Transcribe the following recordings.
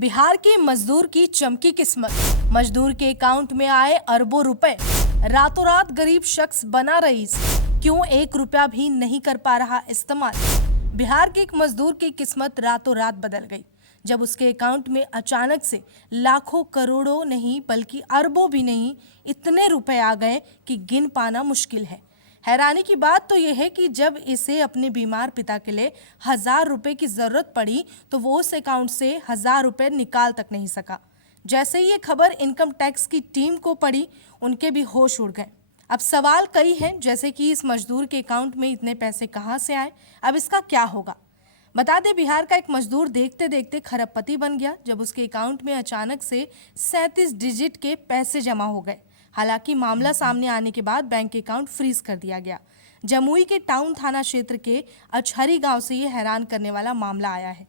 बिहार के मजदूर की चमकी किस्मत। मजदूर के अकाउंट में आए अरबों रुपए। रातों रात गरीब शख्स बना रईस। क्यों 1 रुपया भी नहीं कर पा रहा इस्तेमाल। बिहार के एक मजदूर की किस्मत रातों रात बदल गई जब उसके अकाउंट में अचानक से लाखों करोड़ों नहीं बल्कि अरबों भी नहीं, इतने रुपए आ गए कि गिन पाना मुश्किल है। हैरानी की बात तो यह है कि जब इसे अपने बीमार पिता के लिए 1000 रुपए की जरूरत पड़ी तो वो उस अकाउंट से 1000 रुपए निकाल तक नहीं सका। जैसे ही ये खबर इनकम टैक्स की टीम को पड़ी, उनके भी होश उड़ गए। अब सवाल कई हैं, जैसे कि इस मजदूर के अकाउंट में इतने पैसे कहां से आए, अब इसका क्या होगा। बता दें, बिहार का एक मजदूर देखते देखते खरबपति बन गया जब उसके अकाउंट में अचानक से 37 डिजिट के पैसे जमा हो गए। हालांकि मामला सामने आने के बाद बैंक अकाउंट फ्रीज कर दिया गया। जमुई के टाउन थाना क्षेत्र के अछहरी गांव से ये हैरान करने वाला मामला आया है।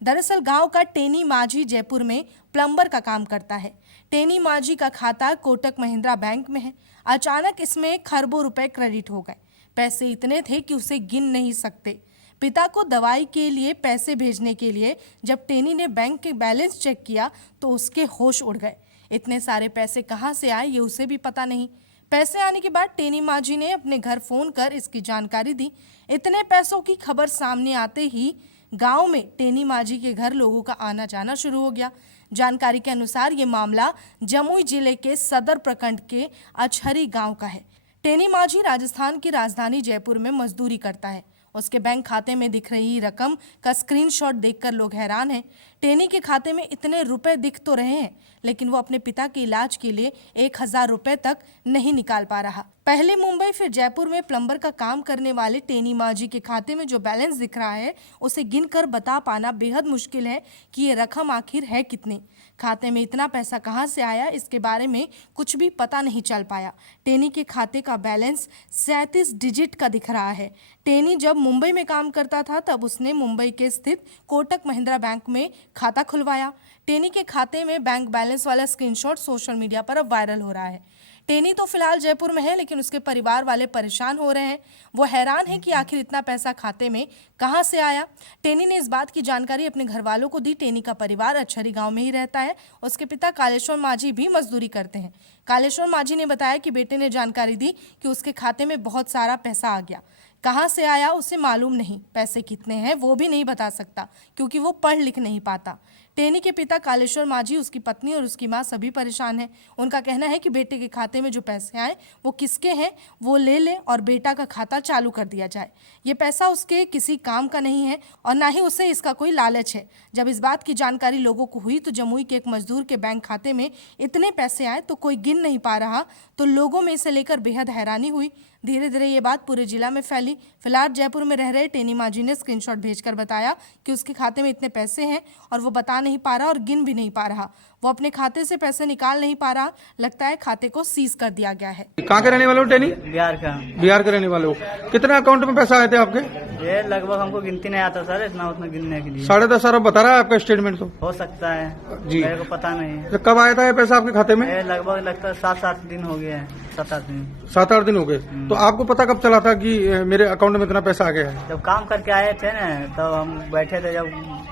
दरअसल गांव का टेनी माझी जयपुर में प्लम्बर का काम करता है। टेनी माझी का खाता कोटक महिंद्रा बैंक में है। अचानक इसमें खरबों रुपए क्रेडिट हो गए। पैसे इतने थे कि उसे गिन नहीं सकते। पिता को दवाई के लिए पैसे भेजने के लिए जब टेनी ने बैंक के बैलेंस चेक किया तो उसके होश उड़ गए। इतने सारे पैसे कहां से आए ये उसे भी पता नहीं। पैसे आने के बाद टेनी माझी ने अपने घर फोन कर इसकी जानकारी दी। इतने पैसों की खबर सामने आते ही गांव में टेनी माझी के घर लोगों का आना जाना शुरू हो गया। जानकारी के अनुसार ये मामला जमुई जिले के सदर प्रखंड के अछहरी गांव का है। टेनी माझी राजस्थान की राजधानी जयपुर में मजदूरी करता है। उसके बैंक खाते में दिख रही रकम का स्क्रीनशॉट देखकर लोग हैरान हैं। टेनी के खाते में इतने रुपए दिख तो रहे हैं, लेकिन वो अपने पिता के इलाज के लिए 1000 रुपए तक नहीं निकाल पा रहा। पहले मुंबई फिर जयपुर में प्लम्बर का काम करने वाले टेनी माझी के खाते में जो बैलेंस दिख रहा है, उसे गिनकर बता पाना बेहद मुश्किल है कि ये रकम आखिर है कितनी। खाते में इतना पैसा कहां से आया, इसके बारे में कुछ भी पता नहीं चल पाया। टेनी के खाते का बैलेंस 37 डिजिट का दिख रहा है। टेनी जब मुंबई में काम करता था तब उसने मुंबई के स्थित कोटक महिंद्रा बैंक में खाता खुलवाया। टेनी के खाते में बैंक बैलेंस वाला स्क्रीनशॉट सोशल मीडिया पर अब वायरल हो रहा है। टेनी तो फिलहाल जयपुर में है, लेकिन उसके परिवार वाले परेशान हो रहे हैं। वो हैरान हैं कि आखिर इतना पैसा खाते में कहां से आया। टेनी ने इस बात की जानकारी अपने घर वालों को दी। टेनी का परिवार अछहरी गांव में ही रहता है। उसके पिता कालेश्वर माझी भी मजदूरी करते हैं। कालेश्वर माझी ने बताया कि बेटे ने जानकारी दी कि उसके खाते में बहुत सारा पैसा आ गया। कहां से आया उसे मालूम नहीं, पैसे कितने हैं वो भी नहीं बता सकता क्योंकि वो पढ़ लिख नहीं पाता। टेनी के पिता कालेश्वर माझी, उसकी पत्नी और उसकी मां सभी परेशान हैं। उनका कहना है कि बेटे के खाते में जो पैसे आए वो किसके हैं वो ले ले और बेटा का खाता चालू कर दिया जाए। ये पैसा उसके किसी काम का नहीं है और ना ही उसे इसका कोई लालच है। जब इस बात की जानकारी लोगों को हुई तो जमुई के एक मजदूर के बैंक खाते में इतने पैसे आए तो कोई गिन नहीं पा रहा, तो लोगों में इसे लेकर बेहद हैरानी हुई। धीरे धीरे ये बात पूरे जिला में फैली। फिलहाल जयपुर में रह रहे टेनी माझी ने स्क्रीनशॉट भेजकर बताया कि उसके खाते में इतने पैसे हैं और वो बता नहीं पा रहा और गिन भी नहीं पा रहा। वो अपने खाते से पैसे निकाल नहीं पा रहा। लगता है खाते को सीज कर दिया गया है। कहाँ के रहने वाले हो टेनी? बिहार का। बिहार के रहने वाले हो। कितने अकाउंट में पैसा आए थे आपके? ये लगभग हमको गिनती नहीं आता सर, इतना उतना गिनने के लिए। 10.5 अरब बता रहा है आपका स्टेटमेंट तो? हो सकता है जी, मेरे को पता नहीं है। तो कब आया था ये पैसा आपके खाते में? ये लगभग लगता है 7-8 दिन हो गए हैं। 7-8 दिन। 7-8 दिन हो गए। तो आपको पता कब चला था कि मेरे अकाउंट में इतना पैसा आ गया है? जब काम करके आए थे ना तब हम बैठे थे, जब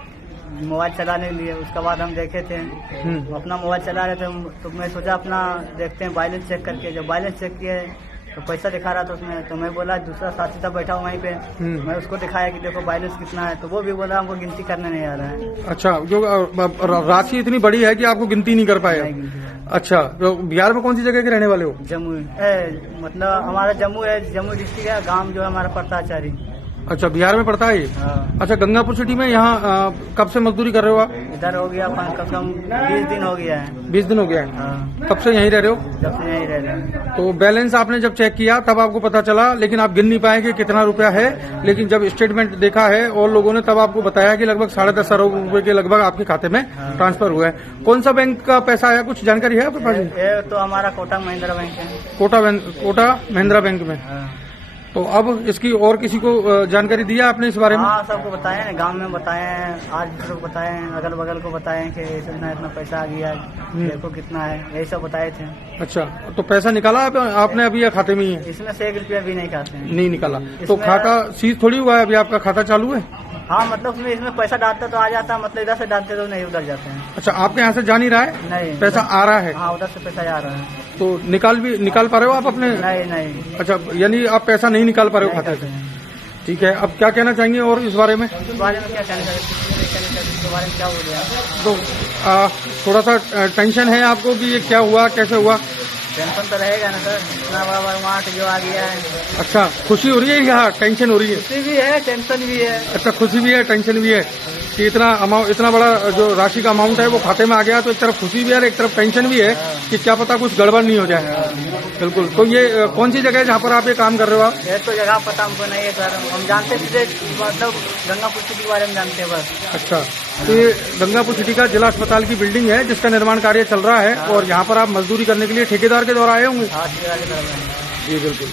मोबाइल चलाने के लिए, उसके बाद हम देखे थे अपना मोबाइल चला रहे थे तो मैं सोचा अपना देखते हैं बैलेंस चेक करके। जब बैलेंस चेक किए तो पैसा दिखा रहा था उसमें, तो मैं बोला, दूसरा साथी था बैठा हुआ वहीं पे, मैं उसको दिखाया कि देखो बैलेंस कितना है, तो वो भी बोला हमको गिनती करने नहीं आ रहा है। अच्छा, जो राशि इतनी बड़ी है कि आपको गिनती नहीं कर पाया। अच्छा, तो बिहार में कौन सी जगह के रहने वाले हो? जमुई मतलब हमारा जम्मू है, जम्मू डिस्ट्रिक्ट है, गांव जो है हमारा पड़ता है अछहरी। अच्छा, बिहार में पड़ता है ये? हाँ। अच्छा, गंगापुर सिटी में यहाँ कब से मजदूरी कर रहे हो आप? इधर हो गया कम से कम 20 दिन हो गया है। 20 दिन हो गया है। हाँ। कब से यहीं रह रहे हो? जब से यहीं रह रहे हैं। तो बैलेंस आपने जब चेक किया तब आपको पता चला, लेकिन आप गिन नहीं पाए कि कितना रुपया है। लेकिन जब स्टेटमेंट देखा है और लोगों ने तब आपको बताया कि लगभग 10.5 अरब रुपए के लगभग आपके खाते में ट्रांसफर हुआ है। कौन सा बैंक का पैसा आया, कुछ जानकारी है आपके पास? ये तो हमारा कोटक महिंद्रा बैंक है। कोटा महिंद्रा बैंक में। तो अब इसकी और किसी को जानकारी दिया आपने इस बारे में? हाँ, सबको बताया ना, गांव में बताए हैं, आज दूसरों को बताए हैं, अगल बगल को बताए हैं कि इतना इतना पैसा आ गया, देखो कितना है, यही सब बताए थे। अच्छा, तो पैसा निकाला आपने अभी या खाते में ही है? इसमें से 1 रुपया भी नहीं खाते हैं। नहीं निकाला। तो खाता सीज थोड़ी हुआ है, अभी आपका खाता चालू है? हाँ मतलब इसमें पैसा डालते तो आ जाता, मतलब इधर से डालते तो नहीं उधर जाते हैं। अच्छा, आपके यहाँ से जा नहीं रहा है? नहीं, पैसा आ रहा है? हाँ उधर से पैसा आ रहा है। तो निकाल पा रहे हो आप अपने? नहीं। अच्छा, यानी आप पैसा नहीं निकाल पा रहे हो खाते से? ठीक है, अब क्या कहना चाहेंगे और इस बारे में? इस बारे में क्या कहना चाहिए, इसके बारे में क्या हो गया? तो थोड़ा सा टेंशन है आपको कि ये क्या हुआ, कैसे हुआ? टेंशन तो रहेगा ना सर, इतना बड़ा बड़ा जो आ गया है। अच्छा, खुशी हो रही है या टेंशन हो रही है? खुशी भी है, टेंशन भी है। अच्छा, खुशी भी है, टेंशन भी है कि इतना बड़ा जो राशि का अमाउंट है वो खाते में आ गया, तो एक तरफ खुशी भी है और एक तरफ टेंशन भी है कि क्या पता कुछ गड़बड़ नहीं हो जाए। बिल्कुल। तो ये कौन सी जगह है जहाँ पर आप ये काम कर रहे हो आप? ये तो जगह पता हमको नहीं है सर, हम जानते सीधे मतलब गंगापुर सिटी के बारे में जानते हैं बस। अच्छा, तो ये गंगापुर सिटी का जिला अस्पताल की बिल्डिंग है जिसका निर्माण कार्य चल रहा है और यहाँ पर आप मजदूरी करने के लिए ठेकेदार के द्वारा आए होंगे? हाँ, ठेकेदार के द्वारा। जी बिल्कुल।